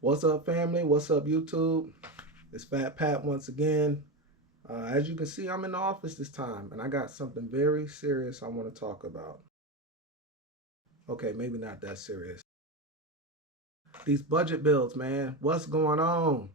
What's up, family? What's up, YouTube? It's Fat Pat once again. As you can see, I'm in the office this time, and I got something very serious I want to talk about. Okay, maybe not that serious. These budget builds, man. What's going on?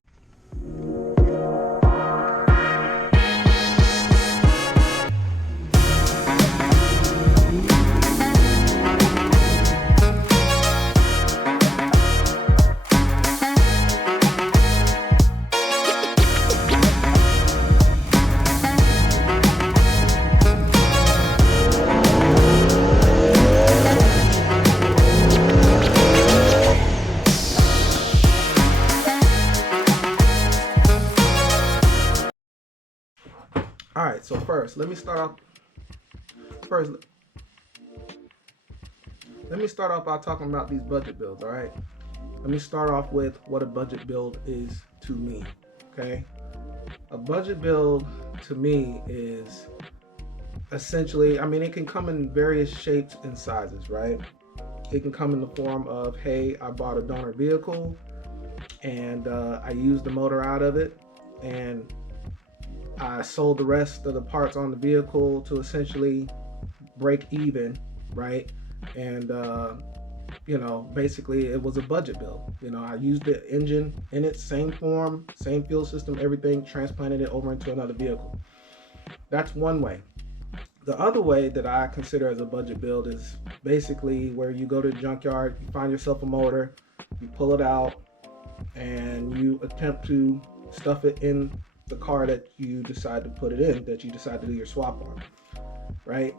All right, so first, let me start off. First, let me start off by talking about these budget builds. All right, let me start off with what a budget build is to me. Okay, a budget build to me is essentially, I mean, it can come in various shapes and sizes, right? It can come in the form of, hey, I bought a donor vehicle and I used the motor out of it, and I sold the rest of the parts on the vehicle to essentially break even, right? And basically it was a budget build. I used the engine in its same form, same fuel system, everything, transplanted it over into another vehicle. That's one way. The other way that I consider as a budget build is basically where you go to the junkyard, you find yourself a motor, you pull it out, and you attempt to stuff it in the car that you decide to put it in, that you decide to do your swap on, right?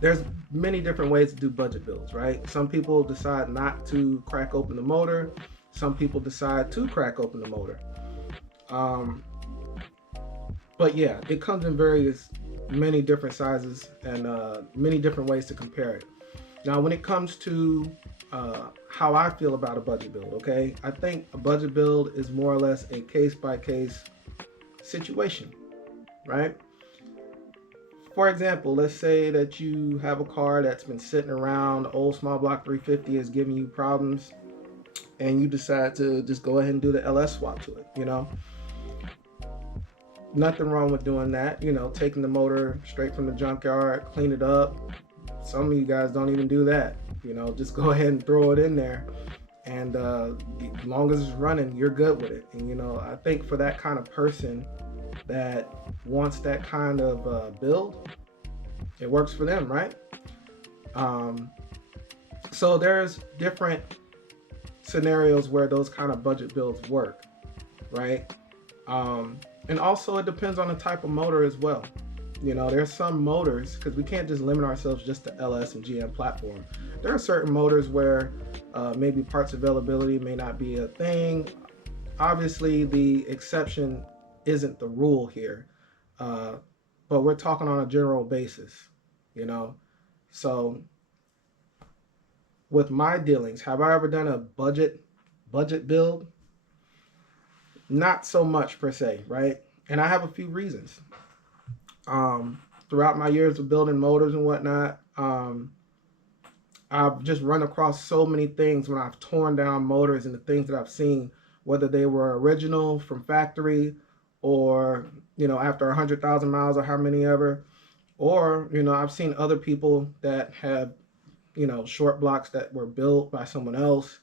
There's many different ways to do budget builds, right? Some people decide not to crack open the motor. Some people decide to crack open the motor. But yeah, it comes in many different sizes and many different ways to compare it. Now, when it comes to how I feel about a budget build, okay, I think a budget build is more or less a case-by-case situation, right? For example, let's say that you have a car that's been sitting around, the old small block 350 is giving you problems, and you decide to just go ahead and do the LS swap to it. Nothing wrong with doing that, taking the motor straight from the junkyard, clean it up. Some of you guys don't even do that. Just go ahead and throw it in there, and as long as it's running, you're good with it. And I think for that kind of person that wants that kind of build, it works for them, right? So there's different scenarios where those kind of budget builds work, right? And also it depends on the type of motor as well. There's some motors, because we can't just limit ourselves just to LS and GM platform. There are certain motors where maybe parts availability may not be a thing. Obviously, the exception isn't the rule here, but we're talking on a general basis, So with my dealings, have I ever done a budget build? Not so much per se, right? And I have a few reasons. Throughout my years of building motors and whatnot, I've just run across so many things when I've torn down motors, and the things that I've seen, whether they were original from factory or, after 100,000 miles or how many ever, or, I've seen other people that have, short blocks that were built by someone else.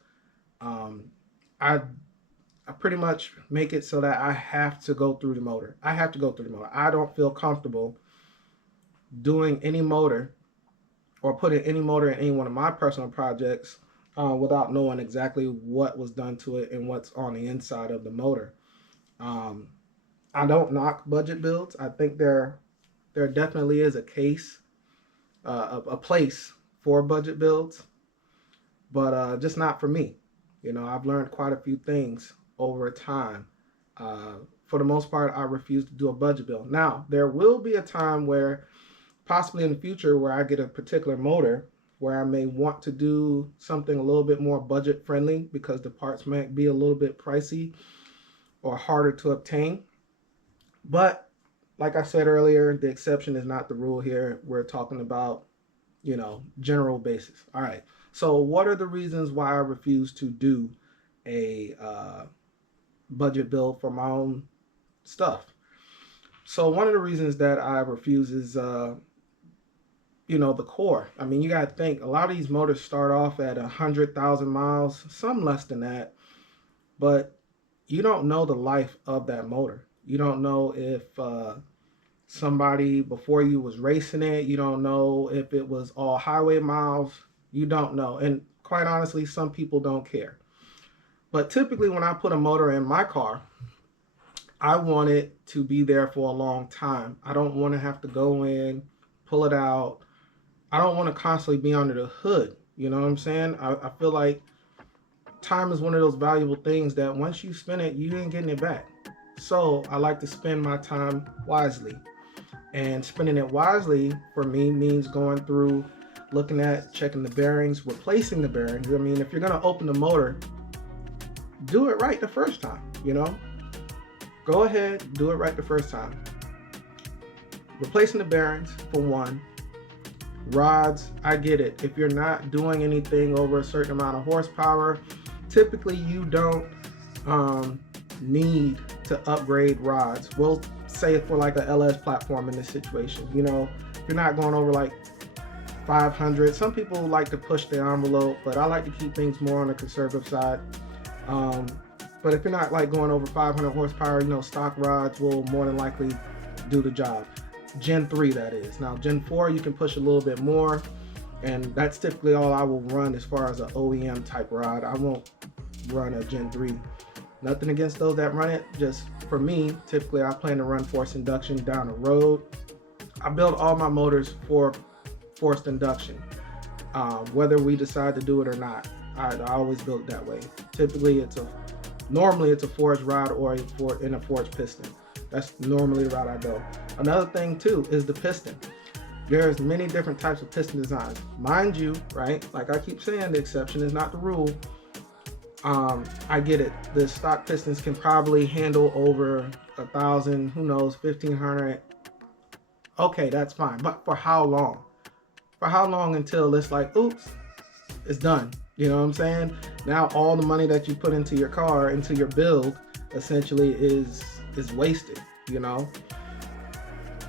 I pretty much make it so that I have to go through the motor. I have to go through the motor. I don't feel comfortable doing any motor or putting any motor in any one of my personal projects without knowing exactly what was done to it and what's on the inside of the motor. I don't knock budget builds. I think there definitely is a case, a place for budget builds, but just not for me. I've learned quite a few things over time. For the most part, I refuse to do a budget build. Now, there will be a time where, possibly in the future, where I get a particular motor where I may want to do something a little bit more budget friendly because the parts might be a little bit pricey or harder to obtain. But like I said earlier, the exception is not the rule here. We're talking about, general basis. All right. So what are the reasons why I refuse to do a budget build for my own stuff. So one of the reasons that I refuse is, the core. I mean, you got to think, a lot of these motors start off at 100,000 miles, some less than that, but you don't know the life of that motor. You don't know if somebody before you was racing it. You don't know if it was all highway miles. You don't know. And quite honestly, some people don't care. But typically when I put a motor in my car, I want it to be there for a long time. I don't want to have to go in, pull it out. I don't want to constantly be under the hood. You know what I'm saying? I feel like time is one of those valuable things that once you spend it, you ain't getting it back. So I like to spend my time wisely. And spending it wisely for me means going through, looking at, checking the bearings, replacing the bearings. I mean, if you're going to open the motor, do it right the first time, Go ahead, do it right the first time. Replacing the bearings for one. Rods, I get it. If you're not doing anything over a certain amount of horsepower, typically you don't need to upgrade rods. We'll say for like a LS platform in this situation. If you're not going over like 500, some people like to push the envelope, but I like to keep things more on the conservative side. But if you're not like going over 500 horsepower, stock rods will more than likely do the job. Gen 3, that is. Now, Gen 4, you can push a little bit more, and that's typically all I will run as far as an OEM type rod. I won't run a Gen 3. Nothing against those that run it. Just for me, typically I plan to run forced induction down the road. I build all my motors for forced induction, whether we decide to do it or not. I always build it that way. Typically, normally it's a forged rod or in a forged piston. That's normally the route I go. Another thing too is the piston. There's many different types of piston designs. Mind you, right? Like I keep saying, the exception is not the rule. I get it. The stock pistons can probably handle over 1,000, who knows, 1,500. Okay, that's fine. But for how long? For how long until it's like, oops, it's done. You know what I'm saying? Now all the money that you put into your car, into your build, essentially is wasted.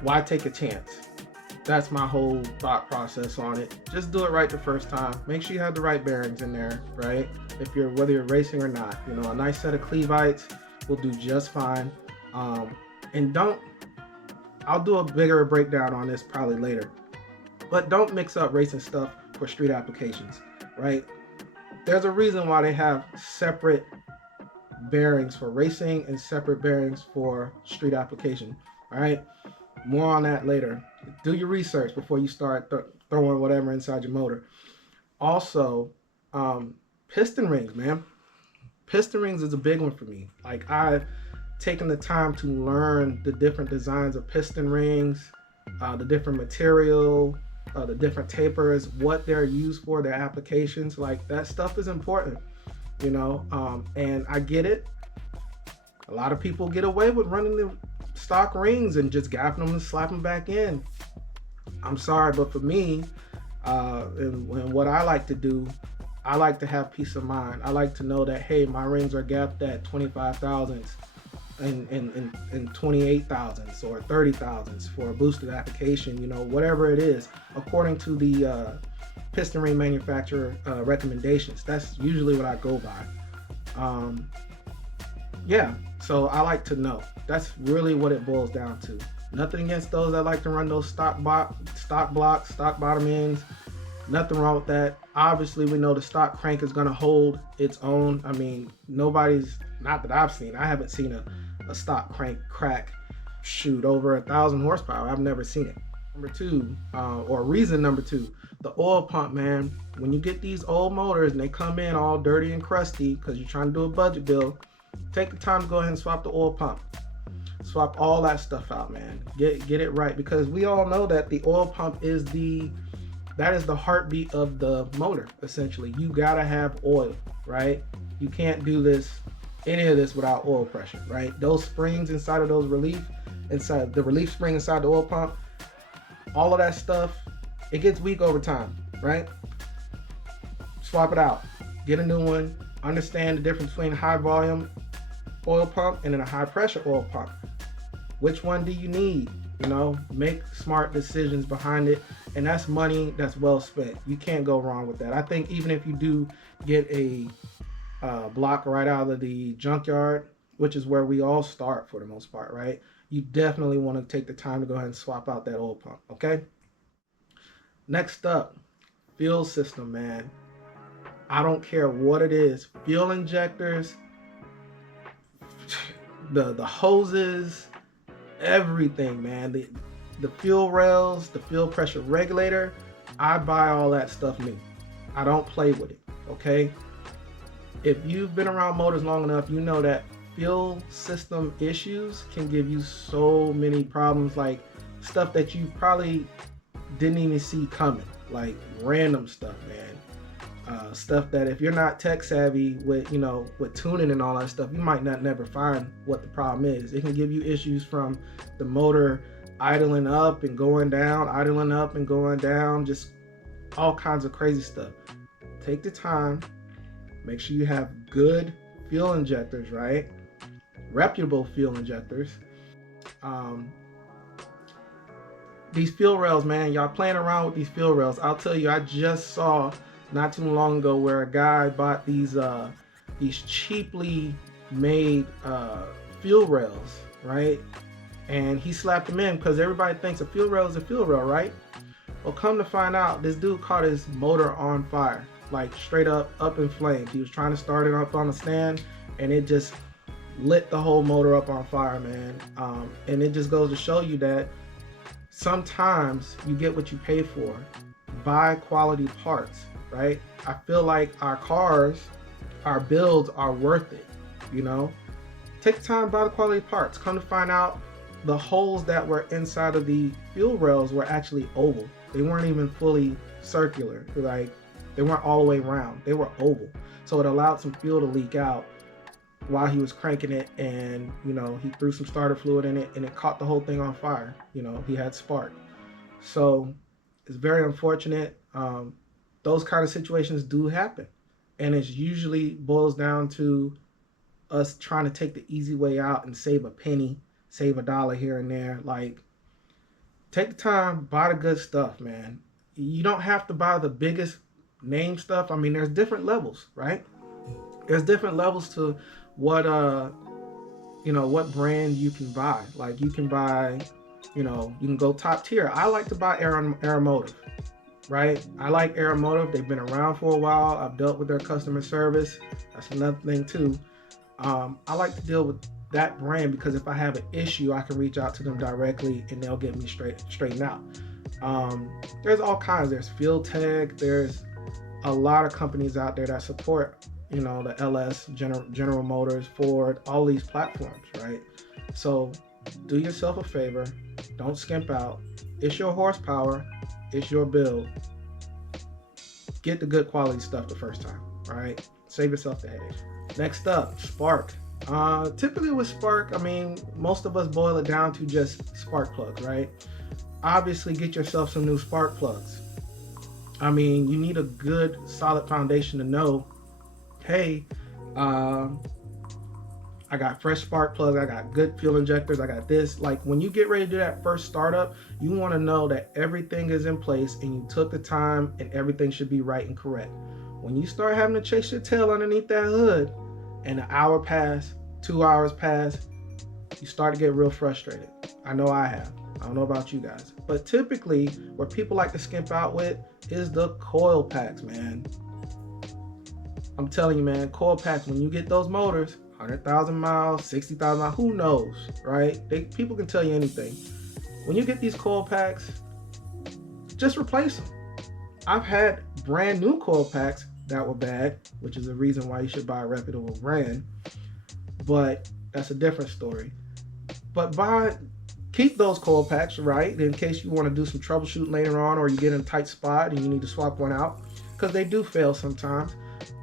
Why take a chance? That's my whole thought process on it. Just do it right the first time. Make sure you have the right bearings in there, right? Whether you're racing or not, a nice set of Clevites will do just fine. And I'll do a bigger breakdown on this probably later, but don't mix up racing stuff for street applications, right? There's a reason why they have separate bearings for racing and separate bearings for street application. All right, more on that later. Do your research before you start throwing whatever inside your motor. Also, piston rings, man. Piston rings is a big one for me. Like, I've taken the time to learn the different designs of piston rings, the different material, the different tapers, what they're used for, their applications. Like, that stuff is important, and I get it. A lot of people get away with running the stock rings and just gapping them and slapping them back in. I'm sorry, but for me, and what I like to do, I like to have peace of mind. I like to know that, hey, my rings are gapped at 25 thousandths and 28 thousandths or 30 thousandths for a boosted application, whatever it is, according to the piston ring manufacturer recommendations. That's usually what I go by. Yeah, so I like to know. That's really what it boils down to. Nothing against those that like to run those stock blocks, stock bottom ends. Nothing wrong with that. Obviously, we know the stock crank is going to hold its own. I mean, not that I've seen. I haven't seen a stock crank crack shoot over 1,000 horsepower. I've never seen it. Number two, or reason number two, the oil pump, man. When you get these old motors and they come in all dirty and crusty because you're trying to do a budget build, take the time to go ahead and swap the oil pump. Swap all that stuff out, man. Get it right, because we all know that the oil pump is the heartbeat of the motor. Essentially, you gotta have oil, right? You can't do any of this without oil pressure, right? Those springs inside of inside the relief spring inside the oil pump, all of that stuff, it gets weak over time, right? Swap it out, get a new one, Understand the difference between a high volume oil pump and then a high pressure oil pump. Which one do you need? You know, make smart decisions behind it, and that's money that's well spent. You can't go wrong with that. I think even if you do get a block right out of the junkyard, which is where we all start for the most part, right? You definitely want to take the time to go ahead and swap out that oil pump, okay? Next up, fuel system, man. I don't care what it is. Fuel injectors, the hoses, everything, man. The fuel rails, the fuel pressure regulator, I buy all that stuff new. I don't play with it, okay? If you've been around motors long enough, you know that fuel system issues can give you so many problems, like stuff that you probably didn't even see coming, like random stuff, man. Stuff that if you're not tech savvy with, you know, with tuning and all that stuff, you might not never find what the problem is. It can give you issues from the motor idling up and going down, idling up and going down, just all kinds of crazy stuff. Take the time, make sure you have good fuel injectors, right? Reputable fuel injectors. These fuel rails, man, y'all playing around with these fuel rails. I'll tell you, I just saw not too long ago where a guy bought these cheaply made fuel rails, right? And he slapped them in because everybody thinks a fuel rail is a fuel rail, right? Well, come to find out, this dude caught his motor on fire, like straight up in flames. He was trying to start it up on the stand, and it just lit the whole motor up on fire, man. And it just goes to show you that sometimes you get what you pay for. Buy quality parts, right? I feel like our cars, our builds are worth it, you know? Take the time, buy the quality parts. Come to find out, the holes that were inside of the fuel rails were actually oval. They weren't even fully circular. Like, they weren't all the way round. They were oval. So it allowed some fuel to leak out while he was cranking it, and, you know, he threw some starter fluid in it and it caught the whole thing on fire. You know, he had spark. So it's very unfortunate. Those kind of situations do happen, and it usually boils down to us trying to take the easy way out and save a penny, save $1 here and there. Like, take the time, buy the good stuff, man. You don't have to buy the biggest name stuff. I mean, there's different levels, right? There's different levels to what you know, what brand you can buy. Like, you can buy, you know, you can go top tier. I like to buy Aeromotive, right? I like Aeromotive. They've been around for a while. I've dealt with their customer service. That's another thing too. I like to deal with that brand because if I have an issue, I can reach out to them directly and they'll get me straightened out. There's all kinds. There's Field Tech. There's a lot of companies out there that support, you know, the LS, General Motors, Ford, all these platforms, right? So do yourself a favor. Don't skimp out. It's your horsepower. It's your build. Get the good quality stuff the first time, right? Save yourself the headache. Next up, spark. Typically with spark, I mean, most of us boil it down to just spark plugs, right? Obviously, get yourself some new spark plugs. I mean, you need a good, solid foundation to know, hey, I got fresh spark plugs, I got good fuel injectors, I got this. Like, when you get ready to do that first startup, you want to know that everything is in place and you took the time and everything should be right and correct. When you start having to chase your tail underneath that hood and an hour pass, 2 hours pass, you start to get real frustrated. I know I have. I don't know about you guys. But typically, where people like to skimp out with is the coil packs, man. I'm telling you, man, coil packs, when you get those motors, 100,000 miles, 60,000 miles, who knows, right? People can tell you anything. When you get these coil packs, just replace them. I've had brand new coil packs that were bad, which is the reason why you should buy a reputable brand, but that's a different story. But keep those coil packs, right, in case you want to do some troubleshooting later on, or you get in a tight spot and you need to swap one out, because they do fail sometimes.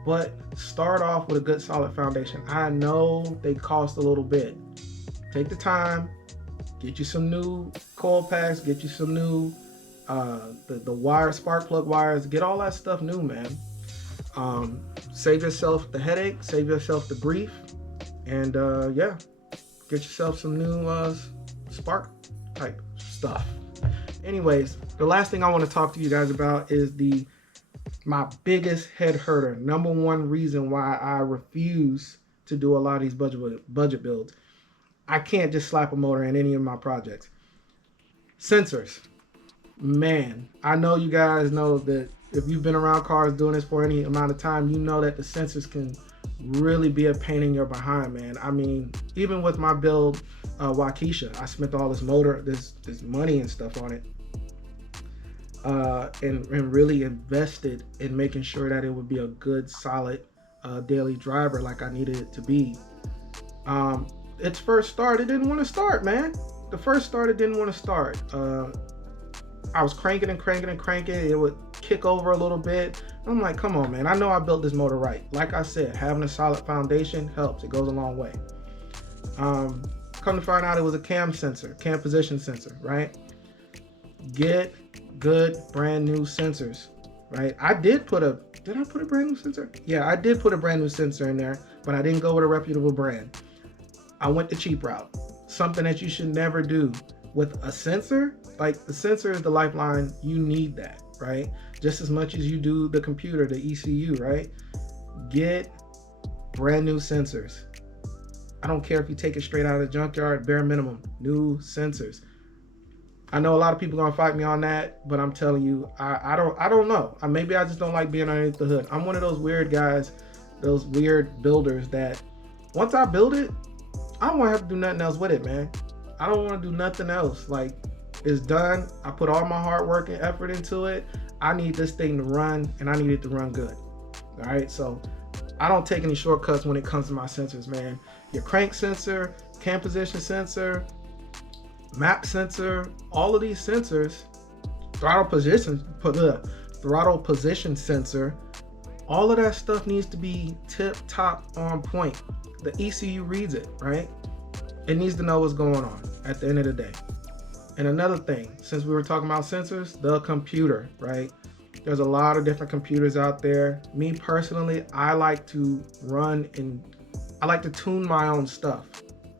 But start off with a good solid foundation. I know they cost a little bit. Take the time, get you some new coil packs, get you some new the wire, spark plug wires, get all that stuff new, man. Save yourself the headache, save yourself the grief, and yeah, get yourself some new spark type stuff. Anyways, the last thing I want to talk to you guys about is my biggest head herder. Number one reason why I refuse to do a lot of these budget builds. I can't just slap a motor in any of my projects. Sensors. Man, I know you guys know that if you've been around cars doing this for any amount of time, you know that the sensors can really be a pain in your behind, man. I mean, even with my build, Waukesha, I spent all this money and stuff on it, and really invested in making sure that it would be a good, solid daily driver like I needed it to be. Its first start, it didn't want to start, man. The first start, it didn't want to start. I was cranking and cranking and cranking. It would kick over a little bit. I'm like, come on, man. I know I built this motor right. Like I said, having a solid foundation helps. It goes a long way. Come to find out, it was a cam position sensor, right? Get good brand new sensors, right? Did I put a brand new sensor? Yeah, I did put a brand new sensor in there, but I didn't go with a reputable brand. I went the cheap route. Something that you should never do with a sensor. Like, the sensor is the lifeline. You need that, right? Just as much as you do the computer, the ECU, right? Get brand new sensors. I don't care if you take it straight out of the junkyard, bare minimum, new sensors. I know a lot of people are gonna fight me on that, but I'm telling you, I don't know. Maybe I just don't like being underneath the hood. I'm one of those weird guys, those weird builders that once I build it, I don't want to have to do nothing else with it, man. I don't want to do nothing else. Like, it's done. I put all my hard work and effort into it. I need this thing to run, and I need it to run good. All right, so I don't take any shortcuts when it comes to my sensors, man. Your crank sensor, cam position sensor, map sensor, all of these sensors, throttle position sensor, all of that stuff needs to be tip top on point. The ECU reads it, right? It needs to know what's going on at the end of the day. And another thing, since we were talking about sensors, the computer, right? There's a lot of different computers out there. Me personally, I like to tune my own stuff,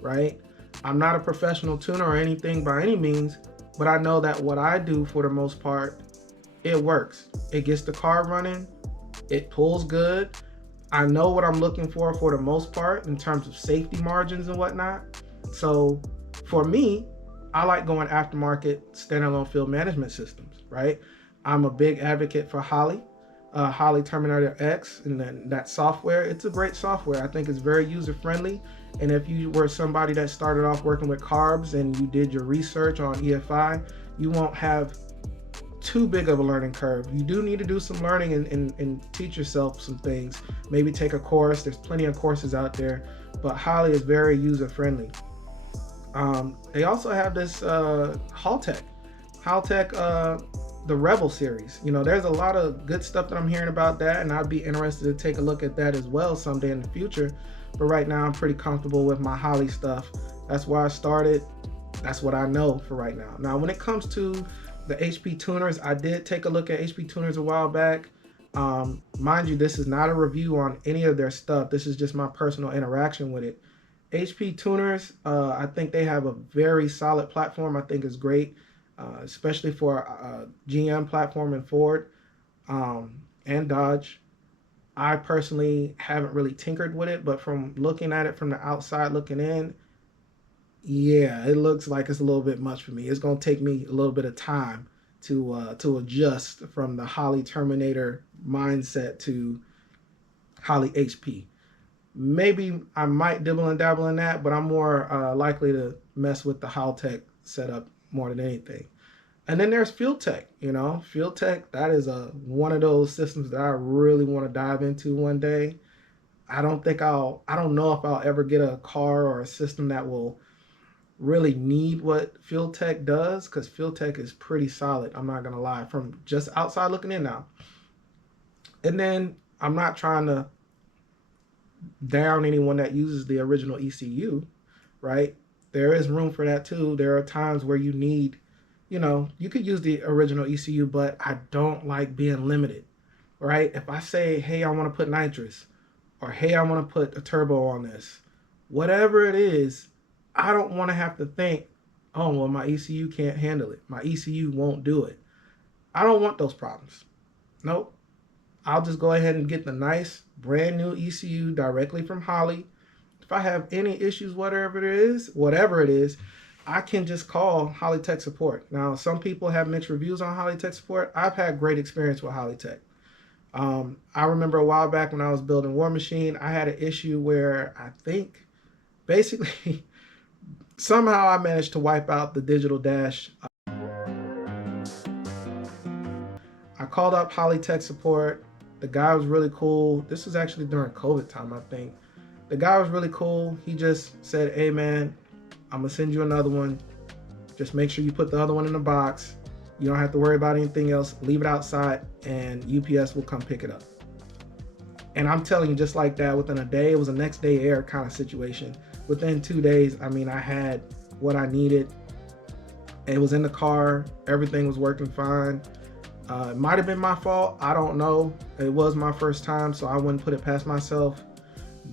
right? I'm not a professional tuner or anything by any means, but I know that what I do for the most part, it works. It gets the car running, it pulls good. I know what I'm looking for the most part in terms of safety margins and whatnot. So for me, I like going aftermarket standalone field management systems, right? I'm a big advocate for Holley Terminator X, and then that software. It's a great software. I think it's very user friendly. And if you were somebody that started off working with carbs and you did your research on EFI, you won't have too big of a learning curve. You do need to do some learning and teach yourself some things. Maybe take a course. There's plenty of courses out there, but Holley is very user friendly. They also have this Haltech, the Rebel series. You know, there's a lot of good stuff that I'm hearing about that, and I'd be interested to take a look at that as well someday in the future. But right now, I'm pretty comfortable with my Holley stuff. That's where I started. That's what I know for right now. Now, when it comes to the HP tuners, I did take a look at HP tuners a while back. Mind you, this is not a review on any of their stuff. This is just my personal interaction with it. HP tuners, I think they have a very solid platform. I think it's great, especially for GM platform and Ford and Dodge. I personally haven't really tinkered with it, but from looking at it from the outside looking in, yeah, it looks like it's a little bit much for me. It's going to take me a little bit of time to adjust from the Holley Terminator mindset to Holley HP. Maybe I might dibble and dabble in that, but I'm more likely to mess with the Haltech setup more than anything. And then there's Field Tech. You know, Field Tech, that is one of those systems that I really want to dive into one day. I don't know if I'll ever get a car or a system that will really need what Field Tech does, because Field Tech is pretty solid. I'm not gonna lie, from just outside looking in now. And then I'm not trying to down anyone that uses the original ECU, right? There is room for that too. There are times where you need, you could use the original ECU, but I don't like being limited. right? If I say, hey, I want to put nitrous, or hey, I want to put a turbo on this, whatever it is, I don't want to have to think, oh, well, my ECU can't handle it. My ECU won't do it. I don't want those problems. Nope. I'll just go ahead and get the nice brand new ECU directly from Holley. If I have any issues, whatever it is, I can just call Holley Tech support. Now, some people have mixed reviews on Holley Tech support. I've had great experience with Holley Tech. I remember a while back when I was building War Machine, I had an issue where I think basically somehow I managed to wipe out the digital dash. I called up Holley Tech support. The guy was really cool. This was actually during COVID time, I think. The guy was really cool. He just said, hey man, I'm gonna send you another one. Just make sure you put the other one in the box. You don't have to worry about anything else. Leave it outside and UPS will come pick it up. And I'm telling you, just like that, within a day, it was a next day air kind of situation. Within 2 days, I mean, I had what I needed. It was in the car. Everything was working fine. It might have been my fault. I don't know. It was my first time, so I wouldn't put it past myself.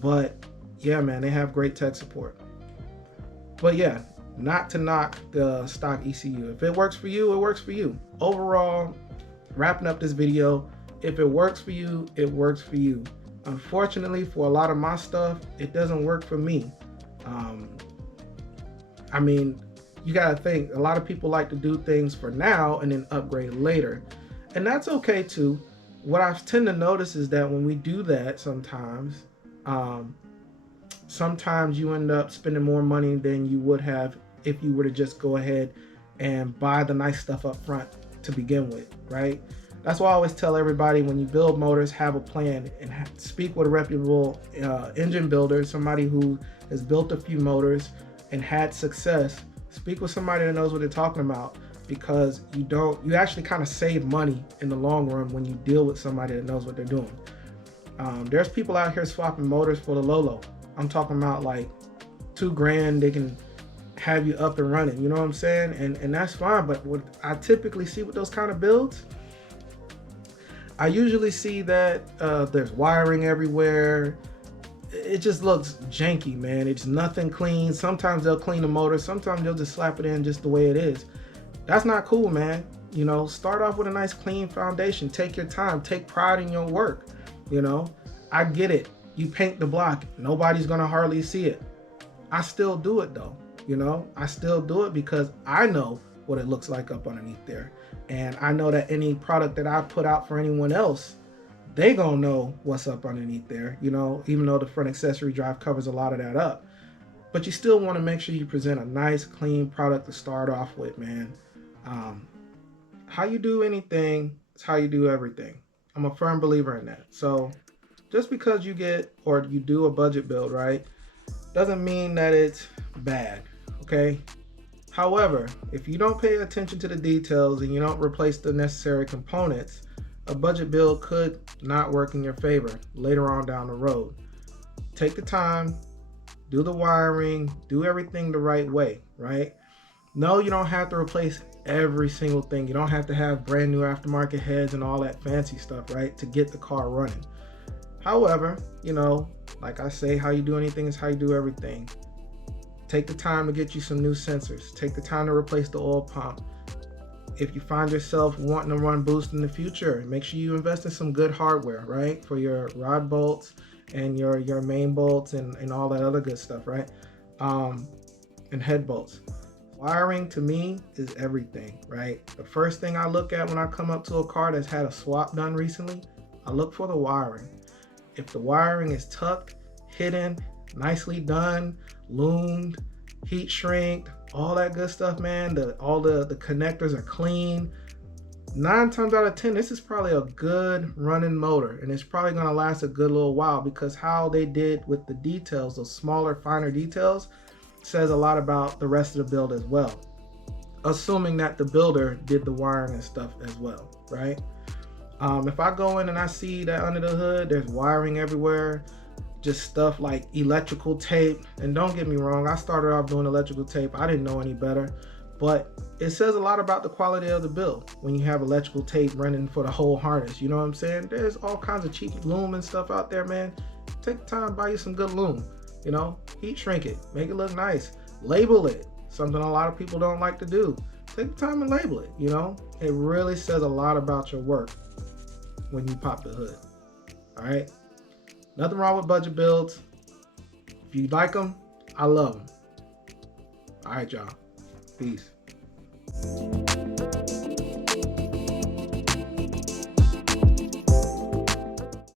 But yeah, man, they have great tech support. But yeah, not to knock the stock ECU. If it works for you, it works for you. Overall, wrapping up this video, if it works for you, it works for you. Unfortunately, for a lot of my stuff, it doesn't work for me. I mean, you gotta think, a lot of people like to do things for now and then upgrade later. And that's okay too. What I tend to notice is that when we do that sometimes, sometimes you end up spending more money than you would have if you were to just go ahead and buy the nice stuff up front to begin with, right? That's why I always tell everybody, when you build motors, have a plan and speak with a reputable engine builder, somebody who has built a few motors and had success. Speak with somebody that knows what they're talking about, because you actually kind of save money in the long run when you deal with somebody that knows what they're doing. There's people out here swapping motors for the low. I'm talking about like $2,000, they can have you up and running, you know what I'm saying? And that's fine, but what I typically see with those kind of builds, I usually see that there's wiring everywhere. It just looks janky, man. It's nothing clean. Sometimes they'll clean the motor, sometimes they'll just slap it in just the way it is. That's not cool, man. You know, start off with a nice clean foundation. Take your time, take pride in your work. You know, I get it. You paint the block, nobody's gonna hardly see it. I still do it though, you know? I still do it because I know what it looks like up underneath there. And I know that any product that I put out for anyone else, they gonna know what's up underneath there, you know, even though the front accessory drive covers a lot of that up. But you still wanna make sure you present a nice, clean product to start off with, man. How you do anything is how you do everything. I'm a firm believer in that. So just because you get or you do a budget build, right, doesn't mean that it's bad, okay? However, if you don't pay attention to the details and you don't replace the necessary components, a budget build could not work in your favor later on down the road. Take the time, do the wiring, do everything the right way, right? No, you don't have to replace every single thing. You don't have to have brand new aftermarket heads and all that fancy stuff, right, to get the car running. However, you know, like I say, how you do anything is how you do everything. Take the time to get you some new sensors. Take the time to replace the oil pump. If you find yourself wanting to run boost in the future, make sure you invest in some good hardware, right, for your rod bolts and your main bolts and all that other good stuff, right, and head bolts. Wiring to me is everything, right? The first thing I look at when I come up to a car that's had a swap done recently, I look for the wiring. If the wiring is tucked, hidden, nicely done, loomed, heat shrinked, all that good stuff, man, all the connectors are clean, 9 times out of 10, this is probably a good running motor, and it's probably gonna last a good little while, because how they did with the details, those smaller, finer details, says a lot about the rest of the build as well, assuming that the builder did the wiring and stuff as well, right? If I go in and I see that under the hood there's wiring everywhere, just stuff like electrical tape, and don't get me wrong, I started off doing electrical tape, I didn't know any better, But it says a lot about the quality of the build when you have electrical tape running for the whole harness. You know what I'm saying? There's all kinds of cheap loom and stuff out there, man. Take the time, buy you some good loom. You know, heat shrink it, make it look nice. Label it, something a lot of people don't like to do. Take the time and label it, you know? It really says a lot about your work when you pop the hood. All right? Nothing wrong with budget builds. If you like them, I love them. All right, y'all. Peace.